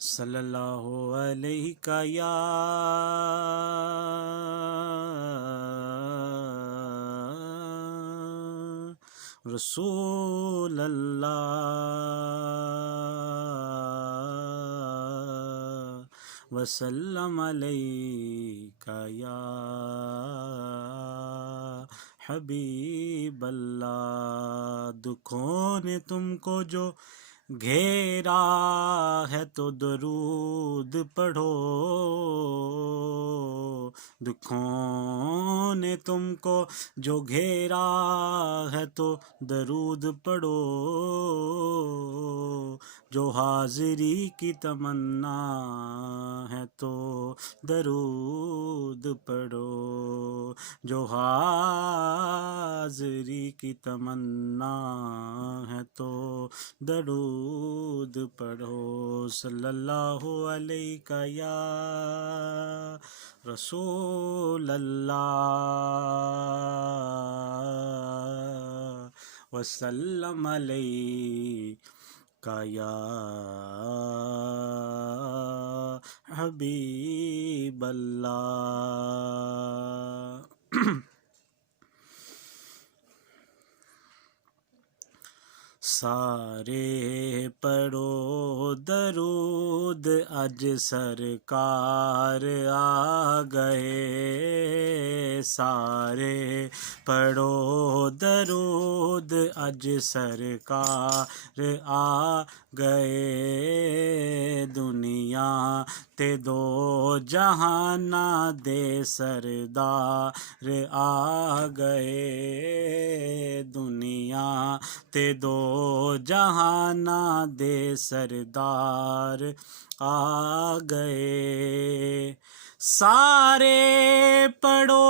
صلی اللہ علیہ یا رسول اللہ وسلم علیہ یا حبیب اللہ۔ دکھوں نے تم کو جو گھیرا ہے تو درود پڑھو، دکھوں نے تم کو جو گھیرا ہے تو درود پڑھو، جو حاضری کی تمنا ہے تو درود پڑھو، جو حاضری کی تمنا ہے تو درود پڑھو۔ صلی اللہ علیہ یا رسول اللہ وسلم علیہ یا حبیب اللہ۔ سارے پڑھو درود اج سرکار آ گئے، سارے پڑھو درود اج سرکار آ گئے، دنیا تے دو جہاناں دے سردار آ گئے، دنیا تے دو جہاناں دے سردار آ گئے، سارے پڑھو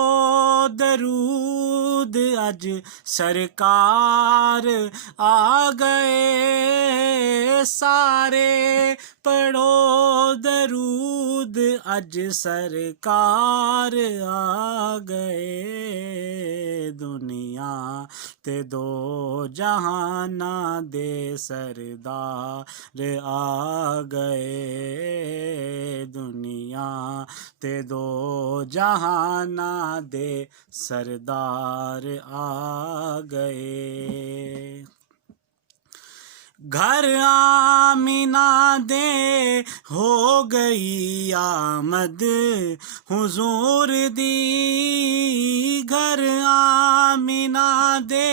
درود اج سرکار آ گئے، سارے پڑھو درود اج سرکار آ گئے، دنیا تے دو جہاناں دے سردار آ گئے، دنیا تے دو جہاناں دے سردار آ گئے، گھر آمینہ دے ہو گئی آمد حضور دی، گھر آمینہ دے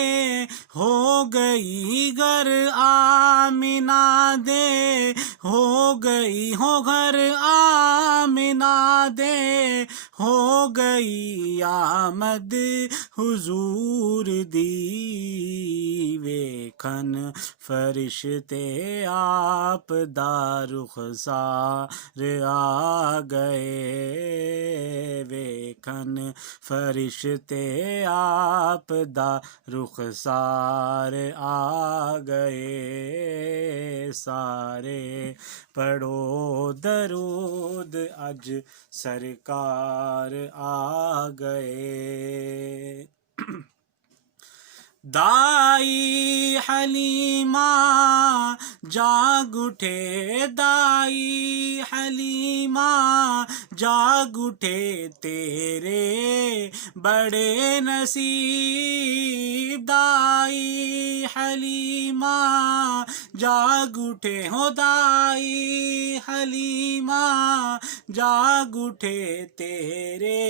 ہو گئی، گھر آمینہ دے ہو گئی، ہو گھر آمینہ دے ہو گئی آمد حضور دی، ویکھن فرشتے آپ دا رخسار آ گئے، ویکھن فرشتے آپ دا رخسار آ گئے، سارے پڑھو درود اج سرکار آ گئے، دائی حلیمہ جاگ اٹھے، دائی حلیمہ جاگ اٹھے، تیرے بڑے نصیب، دائی حلیمہ جاگ اٹھے، ہو دائی حلیمہ جاگ اٹھے، تیرے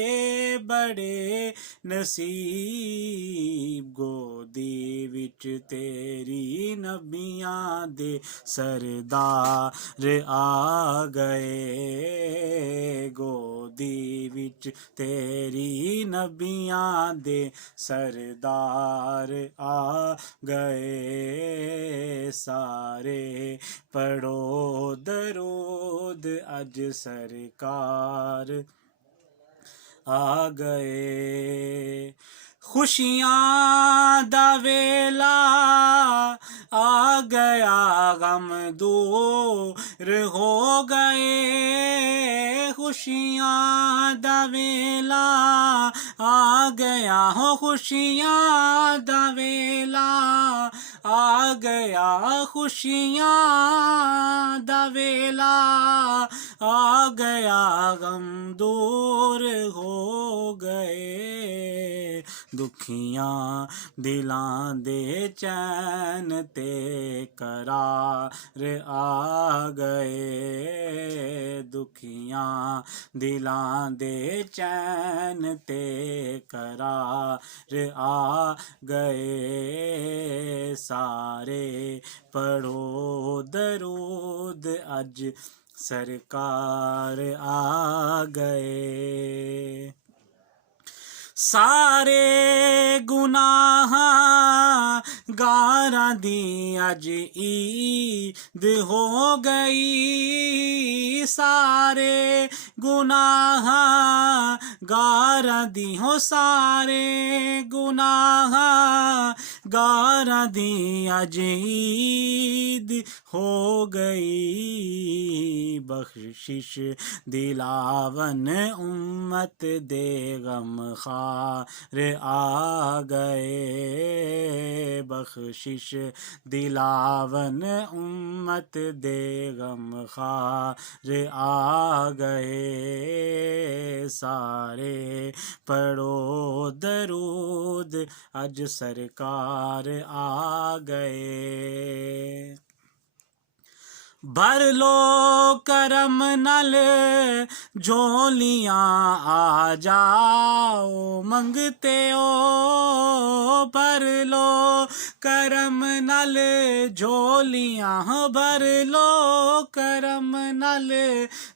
بڑے نصیب، گودی وچ تیری نبیاں دے سردار آ گئے، گودی وچ تیری نبیاں دے سردار آ گئے، سارے پڑھو درود اج سرکار آ گئے، خوشیاں دا ویلا آ گیا، غم دور ہو گئے، خوشیاں دا ویلا آ گیا، ہو خوشیاں دا ویلا آ گیا، خوشیاں دا ویلا آ گیا غم دور ہو گئے دکھیاں دلاں دے چین تے قرار آ گئے دکھیاں دلاں دے چین تے قرار آ گئے سارے پڑھو درود اج سرکار آ گئے سارے گناہ گاراں دی اج عید ہو گئی سارے گناہ گاراں دی ہو سارے گناہ گاراں دی اج عید ہو گئی بخشش دلاون امت دے غم خار آ گئے بخشش دلاون امت دے غم خار آ گئے سارے پڑھو درود اج سرکار آ گئے بھر لو کرم نال جھولیاں آ جاؤ منگتے ہو بھر لو کرم نال جھولیاں بھر لو کرم نال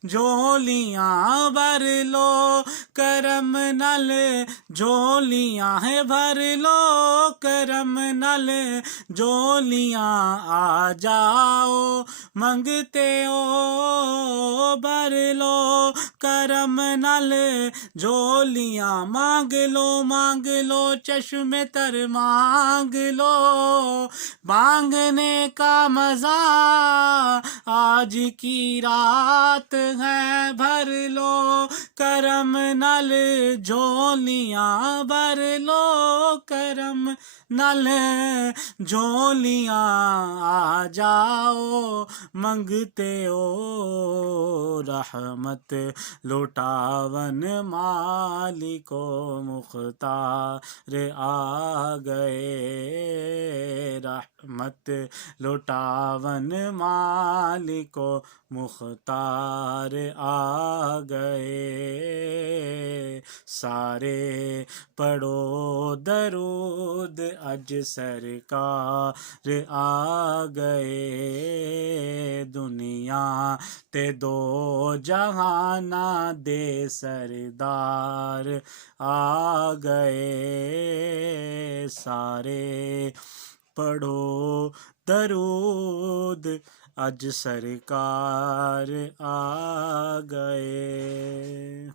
جھولیاں بھر لو کرم نال جھولیاں بھر لو کرم نال جھولیاں آ جاؤ منگتے ہو بھر لو کرم نال جھولیاں مانگ لو چشم تر مانگ لو مانگنے کا مزہ آج کی رات ہے بھر لو کرم نال جھولیاں بھر لو کرم نال جھولیاں آ جاؤ منگتے ہو رحمت لٹاون مالک و مختار آ گئے رحمت لٹاون مالک و مختار آ گئے سارے پڑھو درود اج سرکار آ گئے دنیا تے دو جہاناں دے سردار آ گئے سارے پڑھو درود اج سرکار آ گئے